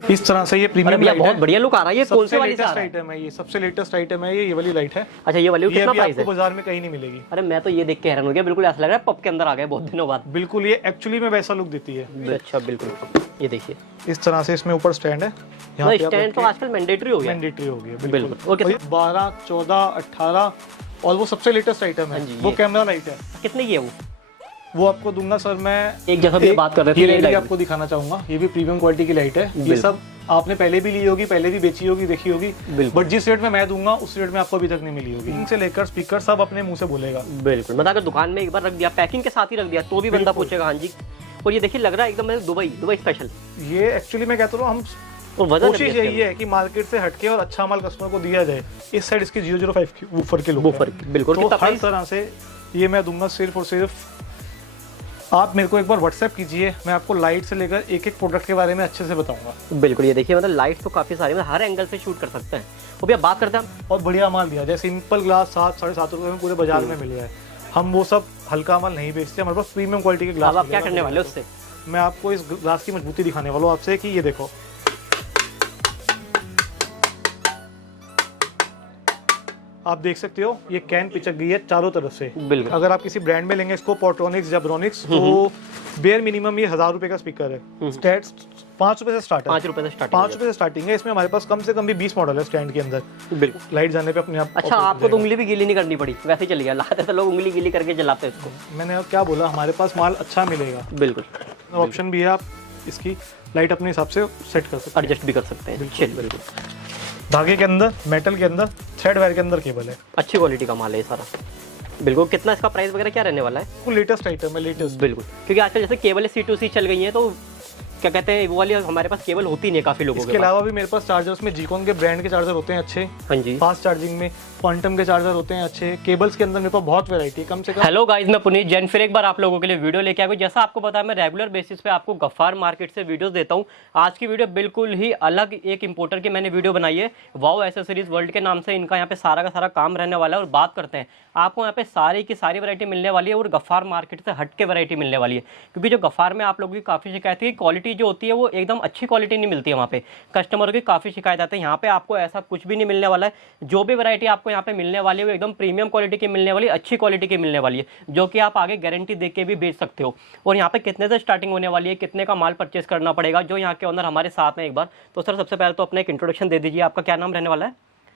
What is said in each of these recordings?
इस तरह से ये प्रीमियम लाइट बहुत है। बढ़िया लुक आ रहा है। ये कौन से वाली लेटेस्ट आइटम है, ये सबसे लेटेस्ट आइटम है, ये वाली लाइट है। अच्छा ये वाली ये कितना अभी प्राइस आपको है? बाजार में कहीं नहीं मिलेगी। अरे मैं तो ये देख के हैरान हो गया, बिल्कुल ऐसा लग रहा है पब के अंदर आ गए बहुत दिनों बाद। बिल्कुल, ये एक्चुअली में वैसा लुक देती है। अच्छा बिल्कुल, ये देखिए इस तरह से इसमें ऊपर स्टैंड है। यहाँ स्टैंड तो आजकल मैंडेटरी हो गया, मैंडेटरी हो गया बिल्कुल। और 12, 14, 18 और वो सबसे लेटेस्ट आइटम है, वो कैमरा लाइट है। कितने की है वो आपको दूंगा सर मैं। एक जगह भी बात कर रहे थे, ये ये लाइट लाइट आपको दिखाना चाहूंगा। ये भी प्रीमियम क्वालिटी की लाइट है। ये सब आपने पहले भी ली होगी, पहले भी बेची होगी, देखी होगी, बट जिस रेट में मैं दूंगा उस रेट में आपको अभी तक नहीं मिली होगी। इनसे लेकर स्पीकर सब अपने मुंह से बोलेगा। बिल्कुल, मतलब अगर दुकान में एक बार रख दिया, पैकिंग के साथ ही रख दिया, तो भी बंदा पूछेगा हाँ जी। और ये देखिए लग रहा है एकदम दुबई स्पेशल। ये एक्चुअली मैं कहता हूँ, हम कोशिश यही है कि मार्केट से हटके और अच्छा माल कस्टमर को दिया जाए। इस साइड इसकी 005 की वूफर के लुक है। बिल्कुल, तो हर तरह से ये मैं दूंगा। सिर्फ और सिर्फ आप मेरे को एक बार व्हाट्सएप कीजिए, मैं आपको लाइट से लेकर एक एक प्रोडक्ट के बारे में अच्छे से बताऊंगा। बिल्कुल, ये देखिए मतलब लाइट तो काफी सारी, मतलब हर एंगल से शूट कर सकते हैं। वो भी आप बात करते हैं और बढ़िया माल दिया, जैसे सिंपल ग्लास 7, 7.5 रुपए में पूरे बाजार में मिल रहा है। हम वो सब हल्का माल नहीं बेचते, हमारे पास प्रीमियम क्वालिटी के ग्लास। आप क्या करने वाले उससे? मैं आपको इस ग्लास की मजबूती दिखाने वाला हूँ आपसे कि ये देखो, आप देख सकते हो ये कैन पिचक गई है चारों तरफ से। बिल्कुल। अगर आप किसी ब्रांड में लेंगे इसको, पोर्ट्रॉनिक्स या ब्रोनिक्स, तो बेयर मिनिमम ये 1000 रुपए का स्पीकर है। स्टैट 5 रुपए से स्टार्ट है। 5 रुपए से स्टार्ट, 5 रुपए से स्टार्टिंग है। इसमें हमारे पास कम से कम भी 20 मॉडल है स्टैंड के अंदर। बिल्कुल, लाइट जाने पे अपने आप। अच्छा आपको तो उंगली भी गीली नहीं करनी पड़ी, वैसे ही चल गया। लाते तो लोग उंगली गीली करके जलाते हैं इसको। मैंने अब क्या बोला, हमारे पास माल अच्छा मिलेगा। बिल्कुल, ऑप्शन भी है, आप इसकी लाइट अपने हिसाब से सेट कर सकते हैं, एडजस्ट भी कर सकते हैं। चलिए, बिल्कुल धागे के अंदर, मेटल के अंदर, थ्रेड वायर के अंदर केबल है। अच्छी क्वालिटी का माल है ये सारा। बिल्कुल, कितना इसका प्राइस वगैरह क्या रहने वाला है? वो लेटेस्ट आइटम है, लेटेस्ट। बिल्कुल, क्योंकि आजकल जैसे केबल C2C चल गई है, तो क्या कहते हैं वो वाली हमारे पास केबल होती नहीं है काफी लोगों के पास। इसके अलावा भी मेरे पास चार्जर्स में जीकॉन के ब्रांड के चार्जर होते हैं अच्छे। हाँ जी, फास्ट चार्जिंग में क्वांटम के चार्जर होते हैं अच्छे। केबल्स के अंदर मेरे पास बहुत वैरायटी, कम से कम। हेलो गाइस, मैं पुनीत जैन फिर एक बार आप लोगों के लिए वीडियो लेके आया हूं। जैसा आपको पता है मैं रेगुलर बेसिस पे आपको गफ्फार मार्केट से वीडियोस देता हूं। आज की वीडियो बिल्कुल ही अलग एक इंपोर्टर की मैंने वीडियो बनाई है, वाओ एसेसरीज वर्ल्ड के नाम से इनका यहाँ पे सारा का सारा काम रहने वाला है। और बात करते हैं, आपको यहाँ पे सारी की सारी वैरायटी मिलने वाली है और गफ्फार मार्केट से हट के वैरायटी मिलने वाली है। क्योंकि जो गफ्फार में आप लोगों की काफ़ी शिकायत है कि क्वालिटी जो होती है वो एकदम अच्छी क्वालिटी नहीं मिलती है। वहाँ पे कस्टमर की काफ़ी शिकायत आती है। यहाँ पे आपको ऐसा कुछ भी नहीं मिलने वाला है। जो भी वैरायटी आपको यहाँ पे मिलने वाली है वो एकदम प्रीमियम क्वालिटी की मिलने वाली है, अच्छी क्वालिटी की मिलने वाली है, जो कि आप आगे गारंटी दे के भी बेच सकते हो। और यहाँ पे कितने से स्टार्टिंग होने वाली है, कितने का माल परचेस करना पड़ेगा, जो यहाँ के ओनर हमारे साथ हैं एक बार। तो सर सबसे पहले तो अपना एक इंट्रोडक्शन दे दीजिए, आपका क्या नाम रहने वाला है?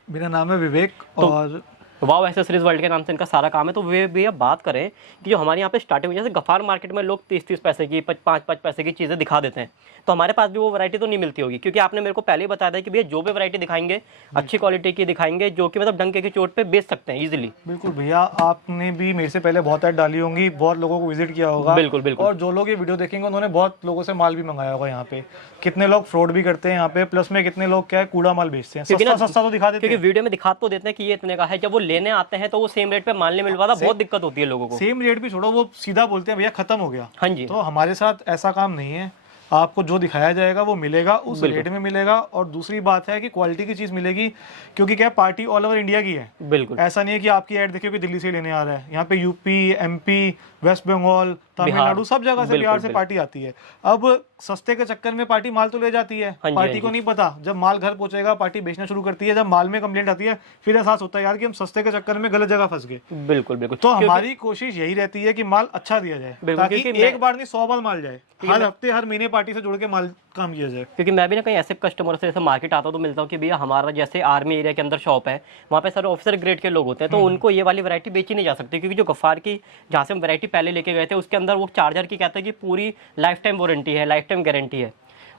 मेरा नाम है विवेक, और वाओ एसेसरीज वर्ल्ड के नाम से इनका सारा काम है। तो वे भी अब बात करें कि जो हमारे यहाँ पे स्टार्टिंग में जैसे गफ्फार मार्केट में लोग 30-30 पैसे की, 5-5 पैसे की चीज़ें दिखा देते हैं, तो हमारे पास भी वो वैरायटी तो नहीं मिलती होगी। क्योंकि आपने मेरे को पहले ही बताया था कि भैया जो भी वैरायटी दिखाएंगे अच्छी क्वालिटी की दिखाएंगे, जो कि मतलब डंके की चोट पे बेच सकते हैं इजीली। बिल्कुल भैया, आपने भी मेरे से पहले बहुत ऐड डाली होंगी, बहुत लोगों को विजिट किया होगा। बिल्कुल बिल्कुल। और जो लोग ये वीडियो देखेंगे उन्होंने बहुत लोगों से माल भी मंगाया होगा। यहाँ पे कितने लोग फ्रॉड भी करते हैं यहाँ पे, प्लस में कितने लोग क्या है कूड़ा माल बेचते हैं। सस्ता तो दिखा देते हैं, क्योंकि वीडियो में दिखा तो देते हैं कि ये इतने का है, जब वो लेने आते हैं तो वो सेम रेट पे माल नहीं मिल पाता, बहुत दिक्कत होती है लोगों को। सेम रेट भी छोड़ो, वो सीधा बोलते हैं भैया खत्म हो गया। हाँ जी, तो हमारे साथ ऐसा काम नहीं है। आपको जो दिखाया जाएगा वो मिलेगा, उस रेट में मिलेगा। और दूसरी बात है कि क्वालिटी की चीज मिलेगी, क्योंकि क्या पार्टी ऑल ओवर इंडिया की है। बिल्कुल, ऐसा नहीं है कि आपकी ऐड देखिए कि दिल्ली से लेने आ रहा है। यहाँ पे यूपी, एमपी, वेस्ट बंगाल, तमिलनाडु, सब जगह से, बिहार से पार्टी आती है। अब सस्ते के चक्कर में पार्टी माल तो ले जाती है, पार्टी को नहीं पता, जब माल घर पहुंचेगा पार्टी बेचना शुरू करती है। जब माल में कंप्लेंट आती है फिर एहसास होता है यार कि हम सस्ते के चक्कर में गलत जगह फंस गए। बिल्कुल बिल्कुल। तो हमारी कोशिश यही रहती है कि माल अच्छा दिया जाए, ताकि एक बार नहीं 100 बार माल जाए, हर हफ्ते हर महीने पार्टी से जुड़ के माल काम किया जाए। क्योंकि मैं भी ना कहीं ऐसे कस्टमर से जैसे मार्केट आता हूँ तो मिलता हूँ कि भैया हमारा जैसे आर्मी एरिया के अंदर शॉप है, वहाँ पे सारे ऑफिसर ग्रेड के लोग होते हैं, तो उनको ये वाली वैरायटी बेची नहीं जा सकती। क्योंकि जो गफ्फार की जहाँ से हम वैरायटी पहले लेके गए थे उसके अंदर वो चार्जर की कहते हैं कि पूरी लाइफ टाइम वारंटी है, लाइफ टाइम गारंटी है।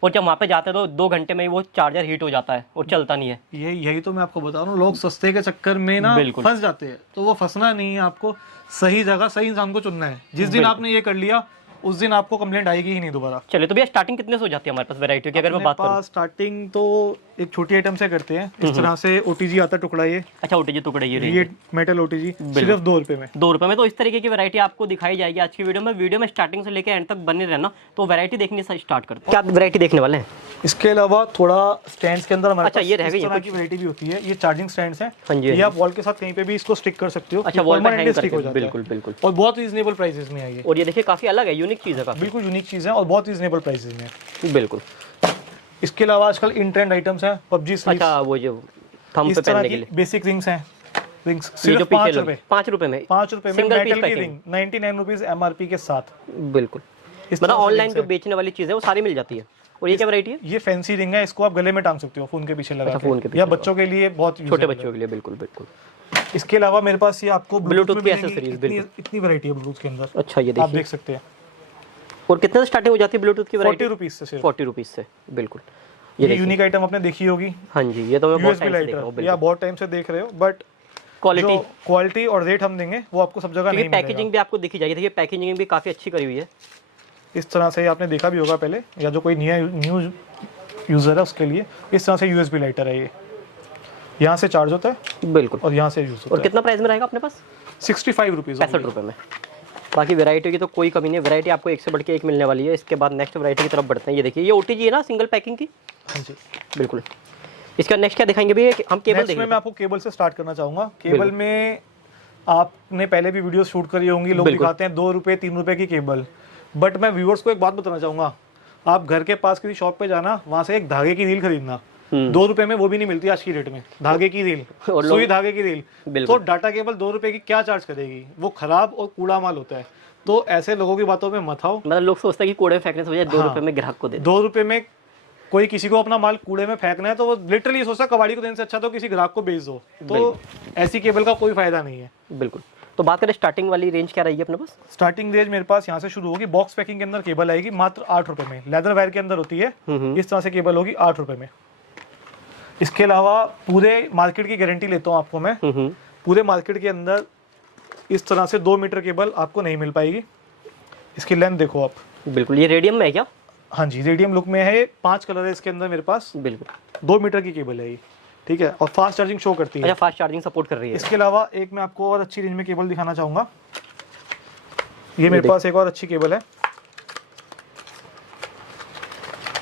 और जब वहाँ पे जाते हैं तो 2 घंटे में ही वो चार्जर हीट हो जाता है और चलता नहीं है। यही तो मैं आपको बता रहा हूँ, लोग सस्ते के चक्कर में ना फंस जाते हैं। तो वो फंसना नहीं है, आपको सही जगह सही इंसान को चुनना है। जिस दिन आपने ये कर लिया उस दिन आपको कंप्लेंट आएगी ही नहीं दोबारा। चलिए, तो भैया स्टार्टिंग कितने से हो जाती है हमारे पास वैरायटी की अगर मैं बात करूं? स्टार्टिंग तो एक छोटी आइटम से करते हैं। इस तरह से ओटीजी आता है टुकड़ा, ये अच्छा ओटीजी टुकड़ा, ये मेटल ओटीजी सिर्फ 2 रुपए में। 2 रुपए में। तो इस तरीके की वैरायटी आपको दिखाई जाएगी आज की वीडियो में स्टार्टिंग से लेकर एंड तक बने रहना। तो वैरायटी देखने से स्टार्ट करते हैं। क्या वैरायटी देखने वाले हैं? इसके अलावा थोड़ा स्टैंड्स के अंदर हमारे अच्छा, ये रह गई इस तरह की वैरायटी भी होती है। ये चार्जिंग स्टैंड्स हैं। हाँ जी, ये आप वॉल के साथ कहीं पे भी इसको स्टिक कर सकते हो। अच्छा, वॉल पे हैंग करके, हो जाता है। बिल्कुल बिल्कुल। और बहुत रीजनेबल प्राइसेस में है ये। और ये देखिए काफी अलग है, यूनिक चीज है, काफी बिल्कुल यूनिक चीज है और बहुत रीजनेबल प्राइसेस में है। बिल्कुल। इसके अलावा आजकल इन ट्रेंड आइटम्स हैं, पबजी अच्छा वो जो थंब इस पे तरह पहनने के की लिए बेसिक रिंग्स हैं। रिंग्स ये सिर्फ जो 5 पीछे रुपए, 5 रुपए में 5 रुपए में सिंगल मेटल पीस की पैकिंग। रिंग 99 रुपीज MRP के साथ। बिल्कुल, इस मतलब तरह से ऑनलाइन rings जो हैं। बेचने वाली चीज़ है वो सारी मिल जाती है। और ये क्या वैरायटी है? ये फैंसी रिंग है, इसको आप गले में टांग सकते हो फोन के पीछे लगा अच्छा, फोन के के, पीछे या लगा। बच्चों के लिए बहुत छोटे usable है। बच्चों के लिए बिल्कुल बिल्कुल। इसके अलावा मेरे पास ये आपको ब्लूटूथ में की मिलेंगी, accessories, इतनी बिल्कुल। इतनी वैरायटी है ब्लूटूथ के अंदर, अच्छा ये आप देखिए, देख सकते हैं। और कितने से स्टार्टिंग हो जाती है ब्लूटूथ की 40 वैरायटी? रुपीज से सिर्फ। 40 रुपीज़ से, बिल्कुल। ये देखिए। यूनिक आइटम आपने देखी होगी, हाँ जी, ये तो मैं बहुत USB टाइम से देख रहा हूँ। लाइटर, या बिल्कुल, बहुत टाइम से देख रहे हो, बट क्वालिटी जो क्वालिटी और रेट हम देंगे वो आपको सब जगह क्योंकि नहीं मिलेगा। पैकेजिंग भी आपको दिखी जाएगी। देखिए पैकेजिंग भी काफ़ी अच्छी करी हुई है। इस तरह से आपने देखा भी होगा पहले, या जो कोई न्यू यूज़र है उसके लिए इस तरह से USB लाइटर है। ये यहाँ से चार्ज होता है बिल्कुल। और यहाँ से यूज़ और होता कितना प्राइस में रहेगा अपने पास? है 65 रुपीज़। 65 रुपये में। बाकी वैरायटी की तो कोई कमी नहीं है, वैरायटी आपको एक से बढ़ के एक मिलने वाली है। इसके बाद नेक्स्ट वैरायटी की तरफ बढ़ते हैं। ये देखिए, ये OTG है ना, सिंगल पैकिंग की। हाँ जी। बिल्कुल। इसका नेक्स्ट क्या दिखाएंगे भैया? हम केबल नेक्स्ट में देखेंगे। मैं आपको केबल से स्टार्ट करना चाहूँगा। केबल में आपने पहले भी वीडियो शूट करी होंगी, लोग बिल्कुल। दिखाते हैं 2 रुपये 3 रुपये की केबल, बट मैं व्यूअर्स को एक बात बताना चाहूँगा, आप घर के पास किसी शॉप पे जाना, वहाँ से एक धागे की रील खरीदना, 2 रुपए में वो भी नहीं मिलती आज की डेट में, धागे की रील, और सुई धागे की रील। बिल्कुल। तो डाटा केबल 2 रुपए की क्या चार्ज करेगी, वो खराब और कूड़ा माल होता है। तो ऐसे लोगों की बातों में मत आओ। मतलब लोग सोचते हैं कि कूड़े में फेंकने से बजाय 2 हाँ। रुपये में ग्राहक को दे दे। 2 रुपए में कोई किसी को अपना माल कूड़े में फेंकना है तो वो लिटरली सोचता है कबाड़ी को देने से अच्छा तो किसी ग्राहक को बेच दो। तो ऐसी केबल का कोई फायदा नहीं है। बिल्कुल। तो बात करें स्टार्टिंग वाली रेंज क्या रहेगी अपने पास? स्टार्टिंग रेंज मेरे पास यहाँ से शुरू होगी, बॉक्स पैकिंग के अंदर केबल आएगी मात्र 8 रुपए में, लेदर वायर के अंदर होती है, इस तरह से केबल होगी 8 रुपए में। इसके अलावा पूरे मार्केट की गारंटी लेता हूँ आपको मैं, पूरे मार्केट के अंदर इस तरह से 2 मीटर केबल आपको नहीं मिल पाएगी। इसकी लेंथ देखो आप। बिल्कुल। ये रेडियम में है क्या? हाँ जी, रेडियम लुक में है, 5 कलर है इसके अंदर मेरे पास, बिल्कुल। 2 मीटर की केबल है ये, ठीक है, और फास्ट चार्जिंग शो करती है। अच्छा, फास्ट चार्जिंग सपोर्ट कर रही है। इसके अलावा एक मैं आपको और अच्छी रेंज में केबल दिखाना चाहूँगा। ये मेरे पास एक और अच्छी केबल है।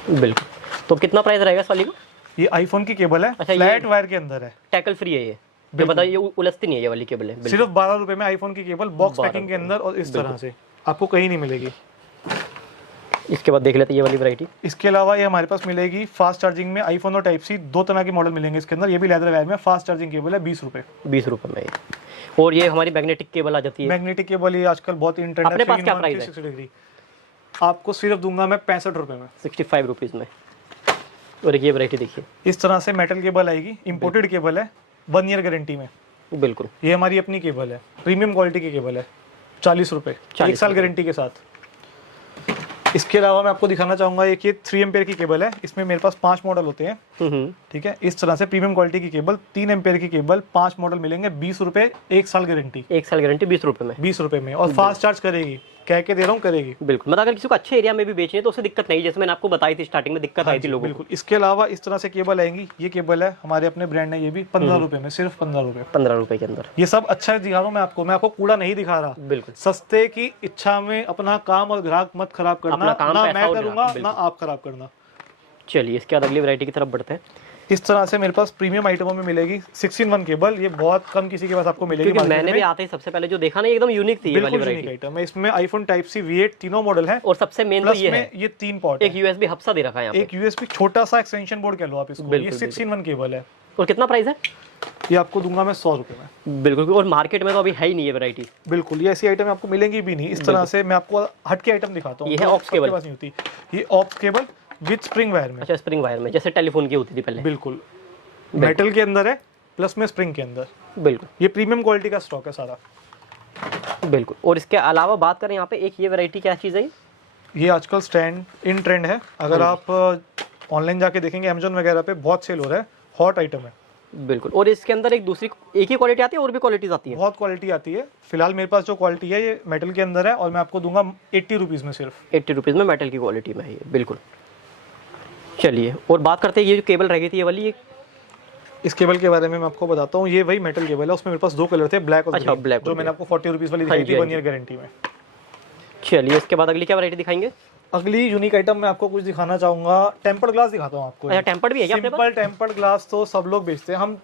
बिल्कुल। तो कितना प्राइस रहेगा इस वाली का? ये आईफोन की केबल है, अच्छा, फ्लैट वायर के अंदर है, टैकल फ्री है ये। जो बताइए, ये उलझती नहीं है ये वाली केबल है। सिर्फ 12 रुपए में आईफोन की केबल, बॉक्स पैकिंग के अंदर, और इस तरह से आपको कहीं नहीं मिलेगी। इसके बाद देख लेते हैं ये वाली वैरायटी। इसके अलावा ये हमारे पास मिलेगी फास्ट चार्जिंग में, आईफोन और टाइप सी 2 तरह के मॉडल मिलेंगे इसके अंदर। ये भी लेदर वायर में फास्ट चार्जिंग केबल है, 20 रुपए। 20 रुपये में ये। और ये हमारी मैग्नेटिक केबल आ जाती है। मैग्नेटिक केबल ये आजकल बहुत इंटरनेट अपने पास क्या प्राइस है? 360 डिग्री आपको सिर्फ दूंगा मैं 65 रुपए में, 65 रुपीज़ में। और ये वैरायटी देखिए, इस तरह से मेटल केबल आएगी, इंपोर्टेड केबल है, 1 ईयर गारंटी में। बिल्कुल। ये हमारी अपनी केबल है, प्रीमियम क्वालिटी की केबल है, 40 रुपए, 1 साल गारंटी के साथ। इसके अलावा मैं आपको दिखाना चाहूंगा एक ये 3 एम्पेयर की केबल है। इसमें मेरे पास 5 मॉडल होते हैं, ठीक है। इस तरह से प्रीमियम क्वालिटी की केबल, 3 एम्पेयर की केबल, 5 मॉडल मिलेंगे, 20 रुपए, 1 साल गारंटी। 1 साल गारंटी 20 रुपये में। 20 रुपए में, और फास्ट चार्ज करेगी, कह के दे रहा हूँ, करेगी। बिल्कुल। मतलब अगर किसी को अच्छे एरिया में भी बेचनी है तो उसे दिक्कत नहीं, जैसे मैंने आपको बताई थी स्टार्टिंग में दिक्कत आई थी लोगों को। बिल्कुल। इसके अलावा इस तरह से केबल आएंगी, ये केबल है हमारे अपने ब्रांड है, ये भी 15 रुपए में, सिर्फ 15 रुपए। 15 रुपये के अंदर। ये सब अच्छा दिखा रहा हूँ मैं आपको कूड़ा नहीं दिखा रहा। बिल्कुल। सस्ते की इच्छा में अपना काम और ग्राहक मत खराब करना, अपना काम, ना पैसा मैं और करूंगा ग्राहक, ना आप खराब करना। चलिए इसके बाद अगली वैरायटी की तरफ बढ़ते हैं। इस तरह से मेरे पास प्रीमियम आइटमों में मिलेगी 6-in-1 केबल, ये बहुत कम किसी के पास आपको मिलेगी क्योंकि मार्केट मैंने में। भी आते ही सबसे पहले जो देखा ना, एकदम यूनिक थी ये वाली बिल्कुल यूनिक वैरायटी। आइटम है। इसमें आईफोन टाइप सी V8 तीनों मॉडल है, और सबसे मेन तो प्लस ये है, में ये 3 पोर्ट एक USB हब सा दे रखा है यहाँ पे। एक USB छोटा सा एक्सटेंशन बोर्ड कह लो आप इसको। ये बिल्कुल, 6-in-1 केबल है। और कितना प्राइस है? ये आपको दूंगा मैं 100 रुपए में। बिल्कुल। और मार्केट में तो अभी है ही नहीं ये वैरायटी। बिल्कुल, ये ऐसी आइटम आपको मिलेंगी भी नहीं। इस तरह से मैं आपको हटके आइटम दिखाता हूँ। ये है जो ऑप्स केबल। सबके पास नहीं होती। ये ops cable with spring wire में। अच्छा, स्प्रिंग वायर में, जैसे टेलीफोन की होती थी पहले। बिल्कुल, मेटल के अंदर है, प्लस में स्प्रिंग के अंदर। बिल्कुल। ये प्रीमियम क्वालिटी का स्टॉक है सारा। बिल्कुल। और इसके अलावा बात करें यहाँ पे, एक ये वैरायटी क्या चीज़ है? ये आजकल स्टैंड इन ट्रेंड है, अगर आप ऑनलाइन जाके देखेंगे अमेजोन वगैरह पे बहुत सेल हो रहा है, हॉट आइटम है। बिल्कुल। और इसके अंदर एक दूसरी, एक ही क्वालिटी आती है और भी क्वालिटीज आती है? बहुत क्वालिटी आती है। फिलहाल मेरे पास जो क्वालिटी है ये मेटल के अंदर है, और मैं आपको दूंगा 80 रुपीज़ में, सिर्फ 80 रुपीज़ में मेटल की क्वालिटी में है ये। बिल्कुल। चलिए और बात करते हैं, ये जो केबल रह गई थी ये वाली, ये इस केबल के बारे में मैं आपको बताता हूँ। ये वही मेटल केबल है, उसमें मेरे पास 2 कलर थे, ब्लैक और अच्छा, ग्रीन, ब्लैक जो और मैंने आपको 40 रुपीज़ वाली दिखाई थी 1 ईयर गारंटी में। चलिए इसके बाद अगली क्या वैरायटी दिखाएंगे? अगली यूनिक आइटम मैं आपको कुछ दिखाना चाहूंगा। टेम्पर्ड ग्लास दिखाता हूँ आपको। अच्छा, टेम्पर्ड भी है क्या अपने पास? सिंपल टेम्पर्ड ग्लास तो सब लोग बेचते हैं, हम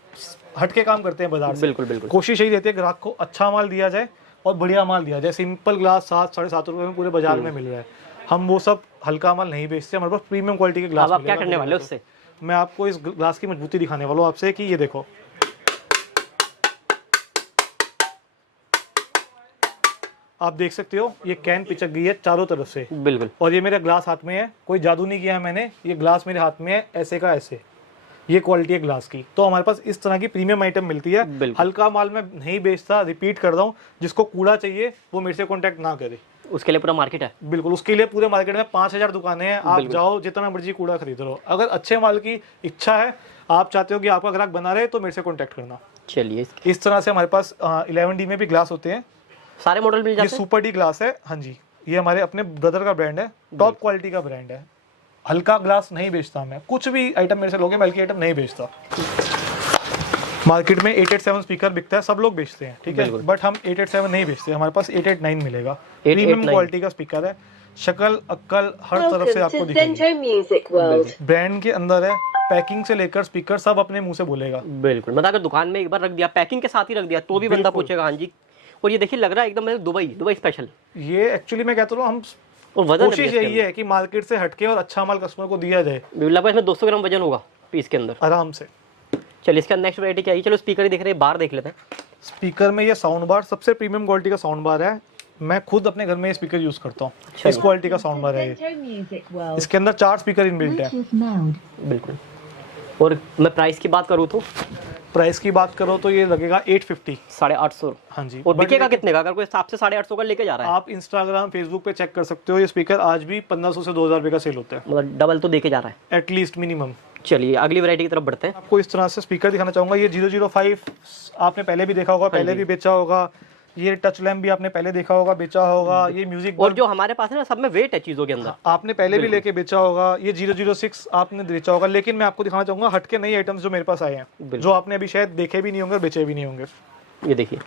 हटके काम करते हैं बाजार से। बिल्कुल बिल्कुल। कोशिश यही रहती है ग्राहक को अच्छा माल दिया जाए और बढ़िया माल दिया जाए। सिंपल ग्लास 7-7.5 रुपए में पूरे बाजार में मिल रहा है। हम वो सब हल्का माल नहीं बेचते, हमारे पास प्रीमियम क्वालिटी के ग्लास। अब आप क्या करने वाले हो उससे? मैं आपको इस ग्लास की मजबूती दिखाने वाला हूँ आपसे कि ये देखो, आप देख सकते हो ये कैन पिचक गई है चारों तरफ से। बिल्कुल। और ये मेरा ग्लास हाथ में है, कोई जादू नहीं किया है मैंने, ये ग्लास मेरे हाथ में है ऐसे का ऐसे, ये क्वालिटी है ग्लास की। तो हमारे पास इस तरह की प्रीमियम आइटम मिलती है। हल्का माल मैं नहीं बेचता, रिपीट कर रहा हूँ, जिसको कूड़ा चाहिए वो मेरे से कॉन्टैक्ट ना करे। उसके लिए पूरा मार्केट है। बिल्कुल, उसके लिए पूरे मार्केट में 5000 दुकानें हैं, आप जाओ जितना मर्जी कूड़ा खरीद लो। अगर अच्छे माल की इच्छा है, आप चाहते हो कि आपका ग्राहक बना रहे, तो मेरे से कॉन्टैक्ट करना। चलिए, इस तरह से हमारे पास 11D में भी ग्लास होते हैं, सारे मॉडल मिल जाते हैं। ये सुपर डी ग्लास है, हाँ जी, ये हमारे अपने ब्रदर का ब्रांड है, टॉप क्वालिटी का ब्रांड है। हल्का ग्लास नहीं बेचता मैं, कुछ भी आइटम मेरे से लोगे, मैं हल्की आइटम नहीं बेचता। मार्केट में 887 स्पीकर बिकता है, सब लोग बेचते हैं, ठीक है, बट हम 887 नहीं बेचते, हमारे पास 889 मिलेगा। प्रीमियम क्वालिटी का स्पीकर है, शक्ल अक्कल हर तरफ से आपको दिखेगी। ब्रांड के अंदर है, पैकिंग से लेकर स्पीकर सब अपने मुंह से बोलेगा। बिल्कुल, मतलब अगर दुकान में एक बार रख दिया, पैकिंग के साथ ही रख दिया, तो भी बंदा पूछेगा हाँ जी। और ये देखिए, लग रहा है एकदम दुबई स्पेशल। ये एक्चुअली मैं कहता हूँ, हम और वजन कोशिश यही है कि मार्केट से हटके और अच्छा माल कस्टमर को दिया जाए। लगभग इसमें 200 ग्राम वजन होगा पीस के अंदर आराम से। चलिए, इसका नेक्स्ट वैरायटी क्या है? चलो स्पीकर ही देख रहे हैं, बार देख लेते हैं। स्पीकर में ये साउंड बार सबसे प्रीमियम क्वालिटी का साउंड बार है, मैं खुद अपने घर में ये स्पीकर यूज करता हूँ। इस क्वालिटी का साउंड बार है ये, इसके अंदर 4 स्पीकर इनबिल्ट है। बिल्कुल। और मैं प्राइस की बात करूँ तो प्राइस की बात करो तो ये लगेगा 850, 850। हाँ जी। और बिकेगा कितने का? अगर कोई हिसाब से 850 का लेके जा रहा है, आप इंस्टाग्राम फेसबुक पे चेक कर सकते हो, ये स्पीकर आज भी 1500 से 2000 रुपए का सेल होता है, मतलब डबल तो देके जा रहा है एटलीस्ट मिनिमम। चलिए, अगली वैरायटी की तरफ बढ़ते हैं। आपको इस तरह से स्पीकर दिखाना चाहूंगा, ये 005 आपने पहले भी देखा होगा, पहले भी बेचा होगा। ये टच लैम्प भी आपने पहले देखा होगा, बेचा होगा। ये म्यूजिक और जो हमारे पास है ना, सब में वेट है चीजों के अंदर, आपने पहले भी लेके बेचा होगा। ये 006 आपने बेचा होगा, लेकिन मैं आपको दिखाना चाहूंगा हटके नई आइटम्स जो मेरे पास आए हैं, जो आपने अभी शायद देखे भी नहीं होंगे, बेचे भी नहीं होंगे। ये देखिए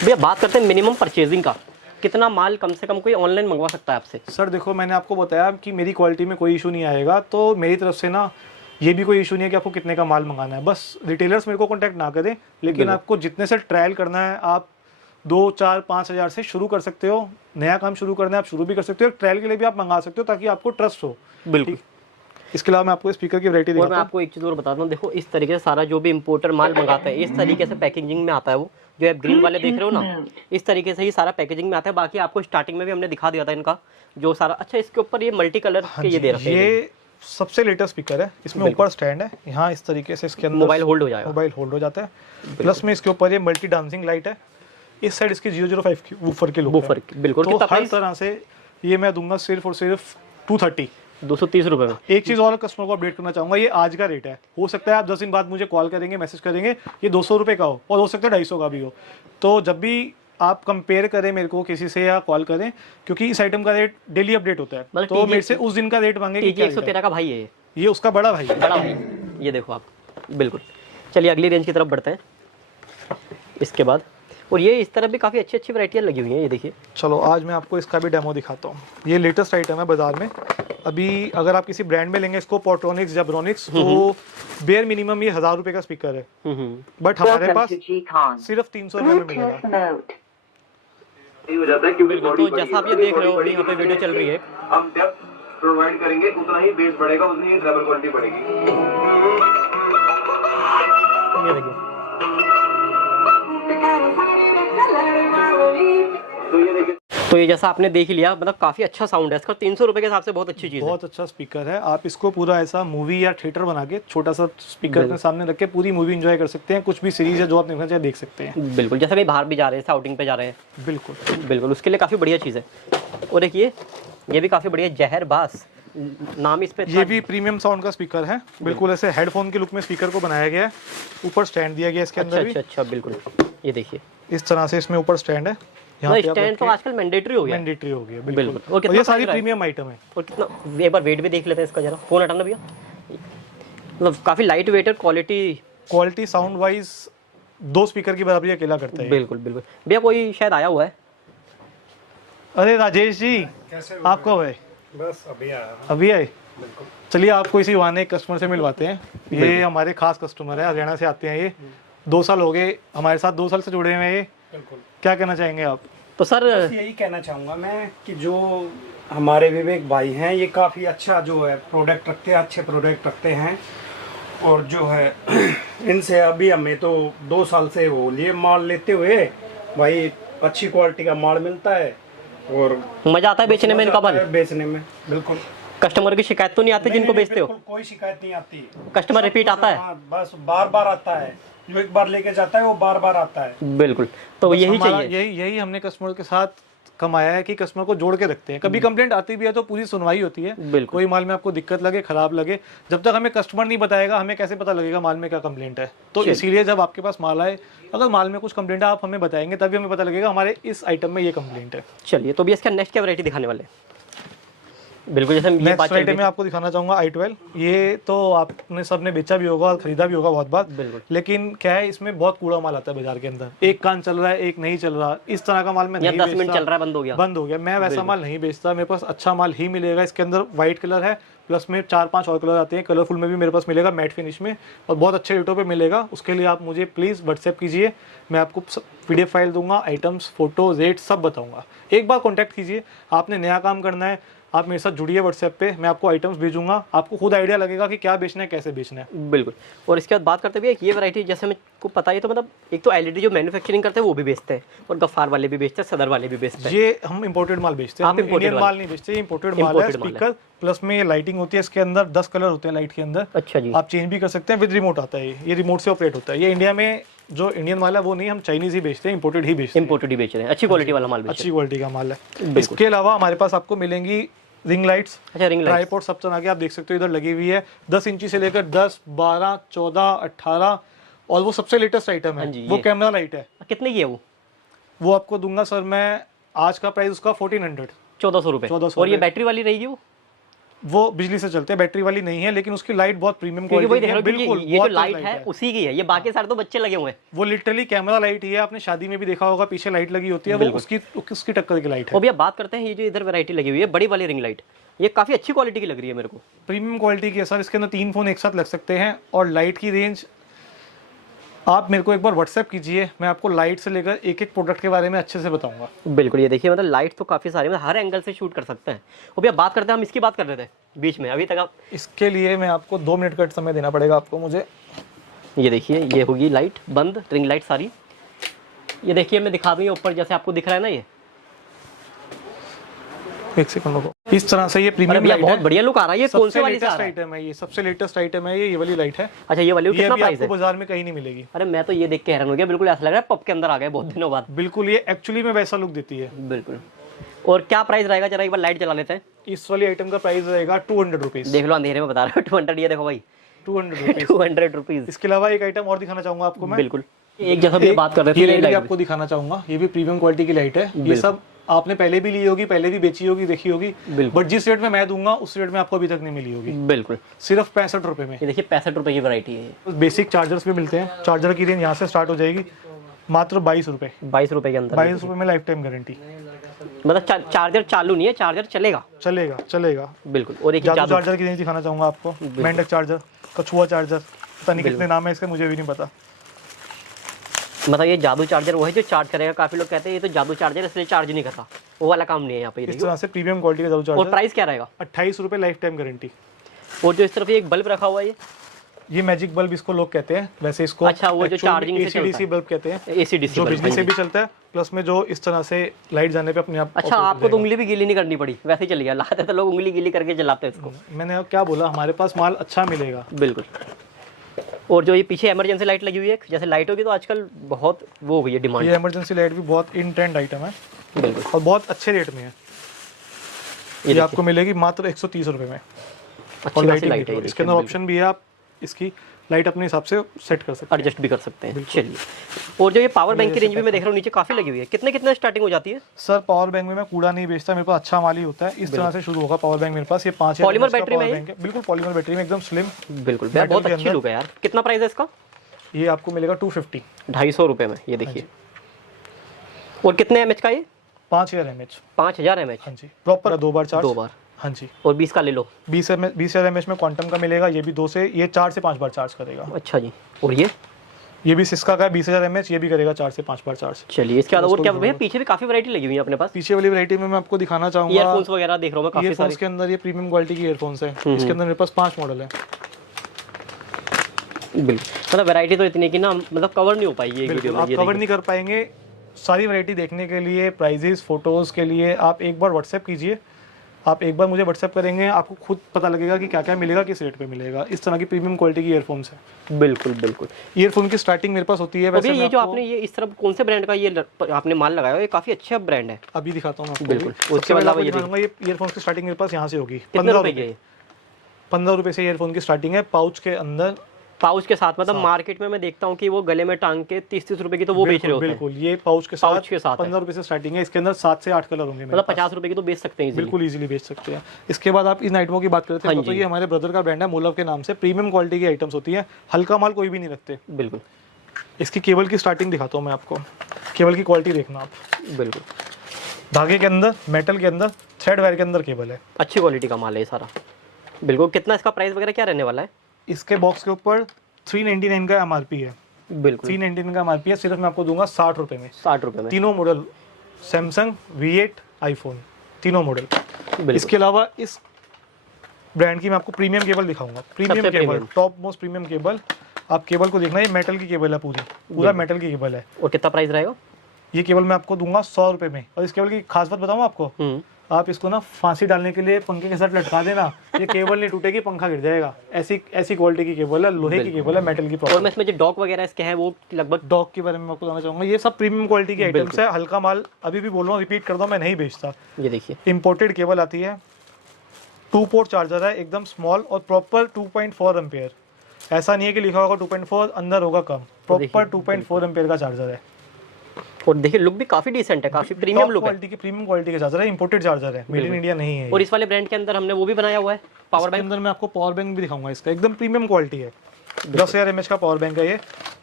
भैया, बात करते हैं मिनिमम परचेजिंग का, कितना माल कम से कम कोई ऑनलाइन मंगवा सकता है आपसे? सर देखो, मैंने आपको बताया कि मेरी क्वालिटी में कोई इशू नहीं आएगा, तो मेरी तरफ से ना ये भी कोई इशू नहीं है कि आपको कितने का माल मंगाना है। बस रिटेलर्स मेरे को कांटेक्ट ना करें, लेकिन आपको जितने से ट्रायल करना है, आप 2, 4, 5 हज़ार से शुरू कर सकते हो। नया काम शुरू करना है, आप शुरू भी कर सकते हो, ट्रायल के लिए भी आप मंगा सकते हो, ताकि आपको ट्रस्ट हो। बिल्कुल। इसके अलावा मैं आपको स्पीकर की वैरायटी दिखाता हूं। मैं आपको एक चीज़ और बताता हूँ, देखो इस तरीके से सारा जो भी इंपोर्टर माल मंगाता है, इस तरीके से पैकेजिंग में आता है। वो जो आप ग्रीन वाले देख रहे हो ना, इस तरीके से ही सारा पैकेजिंग में आता है। बाकी आपको स्टार्टिंग में भी हमने दिखा दिया था इनका जो सारा। अच्छा, इसके ऊपर ये मल्टी कलर के ये दे रखे हैं। ये सबसे लेटेस्ट स्पीकर है, इसमें ऊपर स्टैंड है, यहाँ इस तरीके से इसके अंदर मोबाइल होल्ड हो जाएगा, मोबाइल होल्ड हो जाता है। प्लस में इसके ऊपर ये मल्टी डांसिंग लाइट है, इस साइड इसकी 005 की वूफर के लुक है। बिल्कुल। तो हर तरह से ये मैं दूंगा सिर्फ और सिर्फ 230 रुपए में। एक चीज और कस्टमर को अपडेट करना चाहूंगा, ये आज का रेट है, हो सकता है आप 10 दिन बाद मुझे कॉल करेंगे, मैसेज करेंगे, ये 200 रुपए का हो, और हो सकता है 250 का भी हो। तो जब भी आप कंपेयर करें मेरे को किसी से या कॉल करें, क्योंकि इस आइटम का रेट डेली अपडेट होता है, तो मेरे से उस दिन का रेट मांगे। 113 का भाई है ये उसका बड़ा भाई है। बड़ा भाई, ये देखो आप। बिल्कुल। चलिए अगली रेंज की तरफ बढ़ते हैं इसके बाद। और ये इस तरफ भी काफ़ी अच्छी अच्छी वैरायटियाँ लगी हुई हैं, ये देखिए। चलो आज मैं आपको इसका भी डेमो दिखाता हूँ। ये लेटेस्ट आइटम है बाजार में अभी, अगर आप किसी ब्रांड में लेंगे इसको, पोर्ट्रॉनिक्स या ब्रोनिक्स, तो बेयर मिनिमम ये 1000 रुपए का स्पीकर है, बट हमारे पास सिर्फ 300 रुपए में मिलेगा। तो जैसा आप ये देख रहे हो, अभी यहाँ पे वीडियो चल रही है, हम डेप्थ प्रोवाइड करेंगे, उतना ही बेस बढ़ेगा, उतनी ही ट्रैवल क्वालिटी बढ़ेगी। ये देखिए, तो ये जैसा आपने देख ही लिया, मतलब काफी अच्छा साउंड है इसका। 300 रुपए के हिसाब से बहुत अच्छी चीज है, बहुत अच्छा स्पीकर है। आप इसको पूरा ऐसा मूवी या थिएटर बना के छोटा सा स्पीकर के सामने रख के पूरी मूवी एंजॉय कर सकते हैं। कुछ भी सीरीज है जो आप देखना चाहे देख सकते हैं। बिल्कुल, जैसा कहीं बाहर भी जा रहे हैं, आउटिंग पे जा रहे हैं, बिल्कुल बिल्कुल, उसके लिए काफी बढ़िया चीज है। और एक ये भी काफी बढ़िया, जहर बास नाम इस पे। ये भी प्रीमियम साउंड का स्पीकर है, बिल्कुल ऐसे हेडफोन के लुक में स्पीकर को बनाया गया है। ऊपर स्टैंड दिया गया इसके अंदर भी। अच्छा, बिल्कुल, ये देखिए इस तरह से इसमें ऊपर स्टैंड है। यहाँ स्टैंड तो आजकल मैंडेटरी हो गया, मैंडेटरी हो गया, बिल्कुल। और ये सारी प्रीमियम आइटम है। और कितना, एक बार वेट भी देख लेते हैं इसका जरा, फोन हटाना भैया। मतलब काफी लाइट वेट है, क्वालिटी साउंड वाइज 2 स्पीकर की बराबरी अकेला करता है। बिल्कुल बिल्कुल। भैया कोई शायद आया हुआ है। अरे राजेश जी, आप कब आए? बस अभी आया। अभी आए? चलिए आपको इसी बहाने कस्टमर से मिलवाते हैं। ये हमारे खास कस्टमर है, हरियाणा से आते हैं। ये 2 साल हो गए हमारे साथ, 2 साल से जुड़े हुए हैं ये। क्या कहना चाहेंगे आप? तो सर बस यही कहना चाहूँगा मैं कि जो हमारे विवेक भाई हैं ये काफ़ी अच्छा जो है प्रोडक्ट रखते हैं, अच्छे प्रोडक्ट रखते हैं। और जो है इनसे अभी हमें तो 2 साल से हो लिए माल लेते हुए, भाई अच्छी क्वालिटी का माल मिलता है और मजा आता है बेचने में इनका माल? बेचने में बिल्कुल। कस्टमर की शिकायत तो नहीं आती जिनको नहीं, बेचते हो? बिल्कुल कोई शिकायत नहीं आती। कस्टमर रिपीट आता है? हाँ, बस बार बार आता है, जो एक बार लेके जाता है वो बार बार आता है। बिल्कुल, तो यही हमारा चाहिए। यही हमने कस्टमर के साथ कमाया है कि कस्टमर को जोड़ के रखते हैं। कभी कंप्लेंट आती भी है तो पूरी सुनवाई होती है। बिल्कुल। कोई माल में आपको दिक्कत लगे, खराब लगे, जब तक हमें कस्टमर नहीं बताएगा हमें कैसे पता लगेगा माल में क्या कंप्लेंट है। तो इसीलिए जब आपके पास माल आए, अगर माल में कुछ कंप्लेंट है आप हमें बताएंगे, तभी हमें पता लगेगा हमारे इस आइटम में ये कंप्लेंट है। चलिए, तो भी इसका नेक्स्ट क्या वैरायटी दिखाने वाले? बिल्कुल, जैसे हम ये बात नेक्स्ट चल आइटम रही में आपको दिखाना चाहूंगा i12। ये तो आपने सबने बेचा भी होगा और खरीदा भी होगा बहुत बार। बिल्कुल। लेकिन क्या है, इसमें बहुत कूड़ा माल आता है बाजार के अंदर। एक कान चल रहा है, एक नहीं चल रहा, इस तरह का माल मैं या नहीं 10 मिनट बेचता। चल रहा है, बंद हो गया। बंद हो गया। मैं वैसा माल नहीं बेचता, मेरे पास अच्छा माल ही मिलेगा। इसके अंदर व्हाइट कलर है, प्लस में 4-5 और कलर आते हैं, कलरफुल में भी मेरे पास मिलेगा, मैट फिनिश में, और बहुत अच्छे रेटों पे मिलेगा। उसके लिए आप मुझे प्लीज़ व्हाट्सएप कीजिए, मैं आपको PDF फाइल दूंगा, आइटम्स, फोटो, रेट सब बताऊंगा। एक बार कॉन्टैक्ट कीजिए। आपने नया काम करना है, आप मेरे साथ जुड़िए व्हाट्सएप पे, मैं आपको आइटम्स भेजूंगा, आपको खुद आइडिया लगेगा कि क्या बेचना है, कैसे बेचना है। बिल्कुल। और इसके बाद बात करते भी ये वैरायटी, जैसे मेरे को पता है, तो मतलब एक तो LED जो मैन्युफैक्चरिंग करते हैं वो भी बेचते हैं, और गफ्फार वाले भी बेचते हैं, सदर वाले भी बेचते हैं। ये हम इंपोर्टेड माल बेचते हैं, आप हम imported इंडियन वाले? माल नहीं बेचते, इंपोर्टेड माल है। स्पीकर प्लस में ये लाइटिंग होती है, इसके अंदर 10 कलर होते हैं लाइट के अंदर। अच्छा जी। आप चेंज भी कर सकते हैं, विद रिमोट आता है। ये रिमोट से ऑपरेट होता है। ये इंडिया में जो इंडियन माल है वो नहीं, हम चाइनीज ही बेचते हैं, इंपोर्टेड ही बेचते हैं। इंपोर्टेड ही बेच रहे हैं, अच्छी क्वालिटी वाला माल बेच रहे अच्छी क्वालिटी का माल है। बिल्कुल। इसके अलावा हमारे पास आपको मिलेंगी रिंग लाइट्स, हैं। अच्छा, रिंग लाइट। ट्राइपॉड सब तरह की आप देख सकते हो इधर लगी हुई है। 10 इंची से लेकर 10, 12, 14, 18, और वो सबसे लेटेस्ट आइटम हाँ जी, है, वो ये। कैमरा लाइट है। कितने की है वो आपको दूंगा सर मैं, आज का प्राइस उसका 1400। 1400 रुपए। 1400 और ये रुपए। बैटरी वाली रहेगी वो बिजली से चलते हैं, बैटरी वाली नहीं है, लेकिन उसकी लाइट बहुत प्रीमियम क्योंकि वही क्वालिटी देख है। रहा हूँ, बिल्कुल, क्योंकि ये जो बहुत लाइट तेज है उसी की है, ये बाकी सारे तो बच्चे लगे हुए हैं। वो लिटरली कैमरा लाइट ही है। आपने शादी में भी देखा होगा, पीछे लाइट लगी होती है, वो उसकी टक्कर की लाइट है। और भी आप बात करते हैं, ये जो इधर वैरायटी लगी हुई है बड़ी वाली रिंग लाइट, ये काफी अच्छी क्वालिटी की लग रही है मेरे को। प्रीमियम क्वालिटी की है सर। इसके अंदर 3 फोन एक साथ लग सकते हैं, और लाइट की रेंज आप मेरे को एक बार व्हाट्सएप कीजिए, मैं आपको लाइट से लेकर एक एक प्रोडक्ट के बारे में अच्छे से बताऊंगा। बिल्कुल, ये देखिए, मतलब लाइट तो काफी सारी, मतलब हर एंगल से शूट कर सकते हैं। और भी आप बात करते हैं, हम इसकी बात कर रहे थे बीच में, अभी तक आप। इसके लिए मैं आपको 2 मिनट का समय देना पड़ेगा आपको मुझे। ये देखिए, ये होगी लाइट बंद, रिंग लाइट सारी। ये देखिए, मैं दिखा दूँ ऊपर, जैसे आपको दिख रहा है ना, ये एक सेकंड रुको। इस तरह से ये अरे प्रीमियम भैया, लाइट बहुत है। बढ़िया लुक आ रहा है। ये कौन से सबसे वाली से आ लेटेस्ट रहा है? आइटम है ये, सबसे लेटेस्ट आइटम है ये वाली लाइट है। अच्छा, ये वाली ये कितना अभी प्राइस आपको है? बाजार में कहीं नहीं मिलेगी। अरे मैं तो ये देख के हैरान हो गया, बिल्कुल ऐसा लग रहा है पब के अंदर आ गए बहुत दिनों बाद। बिल्कुल, ये एक्चुअली में वैसा लुक देती है। बिल्कुल। और क्या प्राइस रहेगा, जरा एक बार लाइट जला लेते हैं। इस वाली आइटम का प्राइस रहेगा 200 रुपीज। देख लो, अंधेरे में बता रहा हूँ 200। ये देखो भाई, 200 रुपीज। 200 रुपीज। इसके अलावा एक आइटम और दिखाना चाहूंगा आपको मैं। बिल्कुल, एक जैसा भी बात कर रहे थे, ये ये लाइट भी लाइट आपको दिखाना चाहूंगा। ये भी प्रीमियम क्वालिटी की लाइट है। ये सब आपने पहले भी ली होगी, पहले भी बेची होगी, देखी होगी, बट जिस रेट में मैं दूंगा उस रेट में आपको अभी तक नहीं मिली होगी। बिल्कुल। सिर्फ 65 रुपए में। ये देखिए, 65 रुपए की वैरायटी है। बेसिक चार्जर्स भी मिलते हैं। चार्जर की रेंज यहाँ से स्टार्ट हो जाएगी मात्र 22 रुपए। 22 रुपए के अंदर। 22 रुपए में लाइफ टाइम गारंटी। मतलब चार्जर चालू नहीं है, चार्जर चलेगा। चलेगा चलेगा। बिल्कुल। और एक जादू जादू चार्जर की रेंज दिखाना चाहूंगा आपको। मेंढक चार्जर, कछुआ चार्जर, पता नहीं कितने नाम है इसके, मुझे भी नहीं पता। मतलब ये जादू चार्जर वो है जो चार्ज करेगा। काफी लोग कहते हैं ये तो जादू चार्जर इसलिए चार्ज नहीं करता, वो वाला काम नहीं है यहाँ पे। इस तरह से प्रीमियम क्वालिटी का जादू और चार्जर। प्राइस क्या रहेगा? 28 रुपए लाइफ टाइम गारंटी। और जो इस तरफ एक बल्ब रखा हुआ है, ये मैजिक बल्ब इसको लोग कहते हैं, वैसे इसको अच्छा, वो जो चार्जिंग से चलता है। AC/DC बल्ब कहते हैं, AC/DC जो बल्ब। बिजली से भी चलता है, प्लस में जो इस तरह से लाइट जाने पे अपने आप अच्छा, operate हो आपको तो जाएगा। उंगली भी गीली नहीं करनी पड़ी, वैसे ही चल गया। लाते तो लोग उंगली गीली करके चलाते हैं इसको। मैंने अब क्या बोला, हमारे पास माल अच्छा मिलेगा। बिल्कुल। और जो ये पीछे इमरजेंसी लाइट लगी हुई है, जैसे लाइट होगी तो आजकल बहुत वो हो गई है डिमांड। ये इमरजेंसी लाइट भी बहुत इन ट्रेंड आइटम है। बिल्कुल। और बहुत अच्छे रेट में है। ये आपको मिलेगी मात्र 130 रुपए में। अच्छी और खासी लाइटिंग लाइट है। इसके अंदर ऑप्शन भी है, आप इसकी लाइट अपने हिसाब से सेट कर सकते एडजस्ट भी कर सकते हैं। चलिए, और जो ये पावर बैंक की रेंज भी मैं देख रहा हूँ नीचे काफी लगी हुई है। कितने कितने स्टार्टिंग हो जाती है? हैं। सर पावर बैंक में मैं कूड़ा नहीं बेचता, मेरे पास अच्छा माल ही होता है। इस तरह से शुरू होगा पावर बैंक मेरे पास। ये 5000 पॉलीमर mAh का बैटरी में पावर बैंक है। बिल्कुल पॉलीमर बैटरी में, एकदम स्लिम। बिल्कुल भैया, बहुत अच्छी लुक है यार। कितना प्राइस है इसका? ये आपको मिलेगा 250। 250 रुपए में। ये देखिए। और कितने mAh का ये? 5000 mAh। 5000 mAh। हाँ जी, प्रॉपर 2 बार चार्ज। 2 बार। हाँ जी। और 20 का ले लो। 20,000 mAh में क्वांटम का मिलेगा। ये भी 2 से, ये 4 से 5 बार चार्ज करेगा। अच्छा जी। और ये ये भी सिस्का का 20,000 mAh, ये भी करेगा 4 से 5 बार चार्ज। चलिए इसके बाद और क्या भैया, पीछे भी काफी वैरायटी लगी हुई है अपने पास। पीछे वाली वैरायटी में मैं आपको दिखाना चाहूंगा, ईयरफोन्स वगैरह देख रहा हूँ मैं काफी सारे। ईयरफोन्स के अंदर ये प्रीमियम क्वालिटी की ईयरफोन्स है, इसके अंदर मेरे पास 5 मॉडल है। बिल्कुल, मतलब वैरायटी तो इतनी कि ना मतलब कवर नहीं हो पाएगी एक वीडियो में। आप कवर नहीं कर पाएंगे। सारी वैरायटी देखने के लिए, प्राइजेस, फोटोज के लिए आप एक बार व्हाट्सएप कीजिए। आप एक बार मुझे व्हाट्सएप करेंगे, आपको खुद पता लगेगा कि क्या क्या मिलेगा, किस रेट पे मिलेगा। इस तरह की प्रीमियम क्वालिटी की ईयरफोन्स है। बिल्कुल बिल्कुल। ईयरफोन की स्टार्टिंग मेरे पास होती है। वैसे ये जो आपने ये इस तरह कौन से ब्रांड का ये आपने माल लगाया, ये काफी अच्छा ब्रांड है। अभी दिखाता हूँ आपको। बिल्कुल। उसके बाद ये ईयरफोन्स की स्टार्टिंग मेरे पास यहाँ से होगी 15 रुपए। 15 रुपए से ईयरफोन की स्टार्टिंग है। पाउच के अंदर, पाउच के साथ, मतलब मार्केट में मैं देखता हूँ कि वो गले में टांग के 30-30 रुपए की तो वो बेच रहे होते हैं। बिल्कुल, ये पाउच के साथ 15 रुपए से स्टार्टिंग है। इसके अंदर 7 से 8 कलर होंगे, मतलब 50 रुपए की तो बेच सकते हैं। बिल्कुल इजीली बेच सकते हैं। इसके बाद आप इन आइटमों की बात करते हैं तो ये हमारे ब्रदर का ब्रांड है मोलव के नाम से। प्रीमियम क्वालिटी की आइटम्स होती है, हल्का माल कोई भी नहीं रखते। बिल्कुल। इसकी केबल की स्टार्टिंग दिखाता हूँ मैं आपको। केबल की क्वालिटी देखना आप। बिल्कुल, धागे के अंदर, मेटल के अंदर, थ्रेड वायर के अंदर केबल है। अच्छी क्वालिटी का माल है ये सारा। बिल्कुल। कितना इसका प्राइस वगैरह क्या रहने वाला है? इसके बॉक्स के ऊपर 399 का MRP है। बिल्कुल 399 का MRP है। सिर्फ मैं आपको दूंगा 60 रुपए में। 60 रुपए में तीनों मॉडल, सैमसंग, V8, आईफोन, तीनों मॉडल। इसके अलावा इस ब्रांड की मैं आपको प्रीमियम केबल दिखाऊंगा। Premium cable, top most premium cable. आप केबल को देखना, ये मेटल की केबल है, पूरा मेटल की केबल है। और कितना प्राइस रहेगा? ये केबल मैं आपको दूंगा 100 रुपए में। और इस केबल की खास बात बताऊं आपको, आप इसको ना फांसी डालने के लिए पंखे के साथ लटका देना, ये केबल नहीं टूटेगी, पंखा गिर जाएगा। ऐसी क्वालिटी की केबल है, लोहे की केबल है, मेटल की। और मैं इसमें जो डॉक वगैरह इसके हैं वो लगभग, डॉक के बारे में आपको बताना चाहूंगा, ये सब प्रीमियम क्वालिटी की आइटम्स है। हल्का माल, अभी भी बोल रहा हूँ, रिपीट कर दो, मैं नहीं बेचता। ये देखिए इंपोर्टेड केबल आती है। 2 पोर्ट चार्जर है, एकदम स्मॉल और प्रॉपर 2.4 एम्पेयर। ऐसा नहीं है कि लिखा होगा 2.4 अंदर होगा कम, प्रॉपर 2.4 एम्पेयर का चार्जर है। और देखिए लुक भी काफी डिसेंट है, काफी प्रीमियम लुक है। प्रीमियम क्वालिटी का चार्जर है, इंपोर्टेड चार्जर है, मेड इन इंडिया नहीं है। और इस वाले ब्रांड के अंदर हमने वो भी बनाया हुआ है पावर बैंक। अंदर मैं आपको पावर बैंक भी दिखाऊंगा। इसका एकदम प्रीमियम क्वालिटी है। 10,000 mAh का पावर बैंक है ये,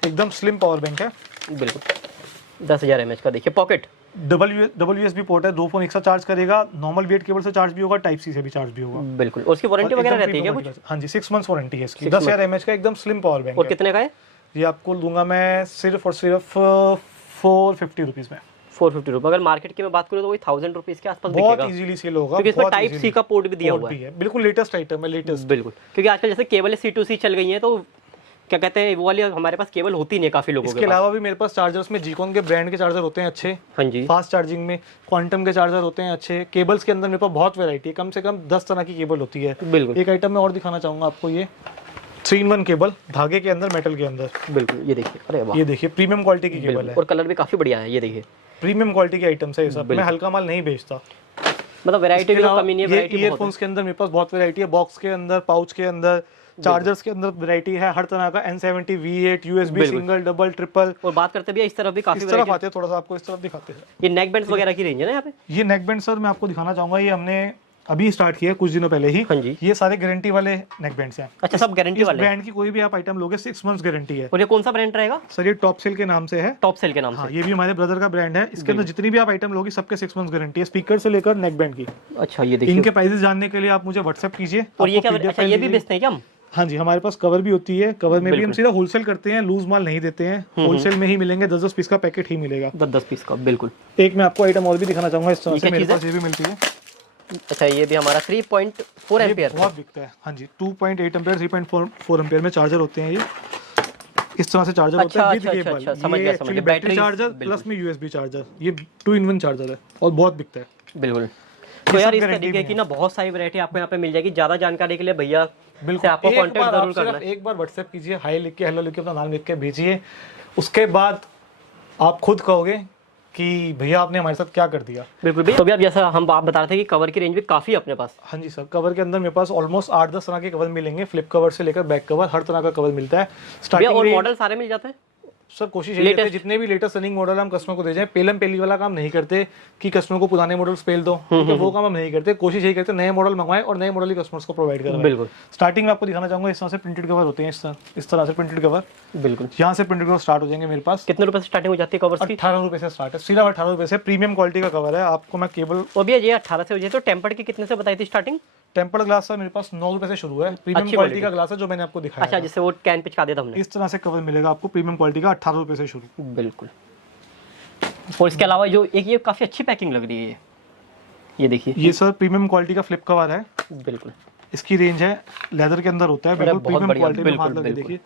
एकदम स्लिम पावर बैंक है। बिल्कुल 10,000 mAh का। देखिए पॉकेट, WSB पोर्ट है, 2 फोन एक साथ चार्ज करेगा। नॉर्मल वेट केबल से चार्ज भी होगा, टाइप सी से भी चार्ज भी होगा। बिल्कुल। और उसकी वारंटी वगैरह रहती है क्या कुछ? हाँ जी, 6 मंथ्स वारंटी है इसकी। 10,000 mAh का एकदम स्लिम पावर बैंक। और कितने का है ये? आपको दूंगा मैं सिर्फ और सिर्फ 450 रुपीज में। 450 रुपये। अगर मार्केट की मैं बात करूँ तो वही 1000 रुपीज के आसपास बहुत बिकेगा। इजीली सेल होगा, क्योंकि इसमें टाइप सी का पोर्ट भी दिया हुआ है। बिल्कुल लेटेस्ट आइटम है, लेटेस्ट। बिल्कुल, क्योंकि आजकल जैसे केबल C2C चल गई है, तो क्या कहते हैं वो वाली हमारे पास केबल होती नहीं है काफी लोगों के पास। इसके अलावा भी मेरे पास चार्जर्स में जीकॉन के ब्रांड के चार्जर होते हैं अच्छे। हाँ जी। फास्ट चार्जिंग में क्वांटम के चार्जर होते हैं अच्छे। केबल्स के अंदर मेरे पास बहुत वैरायटी है, कम से कम 10 तरह की केबल होती है। बिल्कुल। एक आइटम मैं और दिखाना चाहूंगा आपको, ये 3-in-1 केबल, धागे के अंदर, मेटल के अंदर। बिल्कुल, ये देखिए, अरे वाह, ये देखिए प्रीमियम क्वालिटी की केबल है। और कलर भी काफी बढ़िया है। ये देखिए प्रीमियम क्वालिटी के आइटम्स है ये सब। मैं हल्का माल नहीं बेचता, मतलब वैरायटी की कमी नहीं है। ये ईयरफोन्स के अंदर मेरे पास बहुत वैरायटी है। बॉक्स के अंदर, पाउच के अंदर, चार्जर्स के अंदर वैरायटी है हर तरह का। N70, V8, USB, single, double, triple. और बात करते भी इस तरफ भी काफी इस तरफ आते हैं, थोड़ा सा आपको इस तरफ दिखाते हैं। ये नेक बैंड्स वगैरह की रेंज है ना यहाँ पे? ये नेक बैंड सर मैं आपको दिखाना चाहूंगा, ये हमने अभी स्टार्ट किया है कुछ दिनों पहले ही। हाँ जी। ये सारे गारंटी वाले नेक बैंड्स हैं। अच्छा, सब गारंटी वाले? ब्रांड की कोई भी आप आइटम लोगे 6 मंथ्स गारंटी है। और ये कौन सा ब्रांड रहेगा सर? ये टॉप सेल के नाम से है। टॉप सेल के नाम से? हाँ, ये भी हमारे ब्रदर का ब्रांड है। इसके अंदर जितनी भी आप आइटम लोगी सबके 6 मंथ्स गारंटी है, स्पीकर से लेकर नेक बैंड की। अच्छा, ये देखिए। इनके प्राइसेस जानने के लिए आप मुझे व्हाट्सएप कीजिए। और ये क्या, अच्छा ये भी बेचते हैं क्या हम? हाँ जी, हमारे पास कवर भी होती है। कवर में भी हम सीधा होलसेल करते हैं, लूज माल नहीं देते हैं। होलसेल में ही मिलेंगे, 10-10 पीस का पैकेट ही मिलेगा। 10-10 पीस का। बिल्कुल। एक मैं आपको आइटम और भी दिखाना चाहूंगा इस तरह से, मेरे चीज़ है? पास ये भी मिलती है। अच्छा, ये भी हमारा 3.4 एम्पियर बहुत बिकता है। हाँ जी, 2.8 एम्पियर, 3.4 एम्पियर में चार्जर होते हैं ये। इस तरह से चार्जर होता है विद केबल। समझ गया, समझ गया। बैटरी चार्जर प्लस में USB चार्जर, ये 2-in-1 चार्जर है और बहुत बिकता है। बिल्कुल। तो यार इस तरीके की ना बहुत सारी वैरायटी आपको यहाँ पे मिल जाएगी। ज्यादा जानकारी के लिए भैया से आपको कांटेक्ट जरूर करना है। एक बार व्हाट्सएप कीजिए, हाय लिख के, हेलो लिख के, अपना नाम लिख के भेजिए। उसके बाद आप खुद कहोगे कि भैया आपने हमारे साथ क्या कर दिया। बिल्कुल भैया। तो भी अब जैसा हम आप बता रहे थे कि कवर की रेंज भी काफी अपने पास। हाँ जी सर, कवर के अंदर मेरे पास ऑलमोस्ट 8-10 तरह के कवर मिलेंगे। फ्लिप कवर से लेकर बैक कवर, हर तरह का कवर मिलता है। स्टार्टिंग और मॉडल सारे मिल जाते हैं। सर कोशिश यही करते हैं जितने भी लेटेस्ट रनिंग मॉडल हम कस्टमर को दे जाएं, पेलम पेली वाला काम नहीं करते कि कस्टमर को पुराने मॉडल्स पेल दो, क्योंकि वो काम हम नहीं करते। कोशिश यही करते हैं नए मॉडल मंगवाएं और नए मॉडल ही कस्टमर्स को प्रोवाइड करें। बिल्कुल। स्टार्टिंग में आपको दिखाना चाहूंगा, इस तरह से प्रिंटेड कवर होते हैं, इस तरह से प्रिंटेड कवर, बिल्कुल। यहाँ से प्रिंटेड कवर स्टार्ट हो जाएंगे मेरे पास। कितने रुपए से स्टार्टिंग हो जाती है कवर्स की? 18 रुपए से स्टार्ट है, सिर्फ 18 रुपए से। प्रीमियम क्वालिटी का कवर है। आपको मैं केबल और भैया ये 18 से हो जाए तो टेम्पर्ड की कितने से बताई थी स्टार्टिंग? टेम्पर्ड ग्लास सर मेरे पास 9 रुपए से शुरू है। प्रीमियम क्वालिटी का ग्लास है जो मैंने आपको दिखाया। अच्छा, जिससे वो कैन पिचका दिया था हमने। इस तरह से कवर मिलेगा आपको प्रीमियम क्वालिटी का 18 रुपए से शुरू। बिल्कुल। और इसके अलावा जो एक ये काफी अच्छी पैकिंग लग रही है, ये देखिए, ये सर प्रीमियम क्वालिटी का फ्लिप कवर है। बिल्कुल। इसकी रेंज है, लेदर के अंदर होता है, बिल्कुल प्रीमियम क्वालिटी में माल लगे। देखिए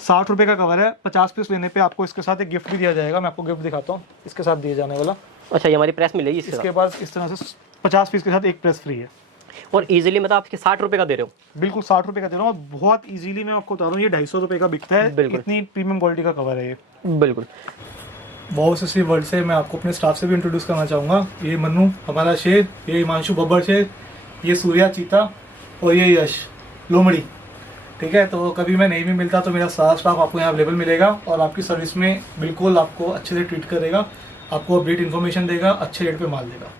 60 रुपए का कवर है, 50 पीस लेने पे आपको इसके साथ एक गिफ्ट भी दिया जाएगा। मैं आपको गिफ्ट दिखाता हूँ, इसके साथ दिए जाने वाला। अच्छा, ये हमारी प्रेस मिलेगी इसके बाद इस तरह से 50 पीस के साथ एक प्रेस फ्री है। और इजीली मतलब आपके 60 रुपए का दे रहे हो? बिल्कुल 60 रुपए का दे रहा हूँ, बहुत इजीली मैं आपको बता रहा हूँ। ये 250 रुपए का बिकता है, इतनी प्रीमियम क्वालिटी का कवर है ये। बिल्कुल। वाओ एसेसरी वर्ल्ड से मैं आपको अपने स्टाफ से भी इंट्रोड्यूस करना चाहूँगा। ये मन्नू हमारा शेर, ये हिमांशु बब्बर शेर, ये सूर्या चीता और ये यश लोमड़ी। ठीक है, तो कभी मैं नहीं भी मिलता तो मेरा सारा स्टाफ आपको यहाँ अवेलेबल मिलेगा और आपकी सर्विस में बिल्कुल आपको अच्छे से ट्रीट करेगा, आपको अपडेट इन्फॉर्मेशन देगा, अच्छे रेट पे माल देगा।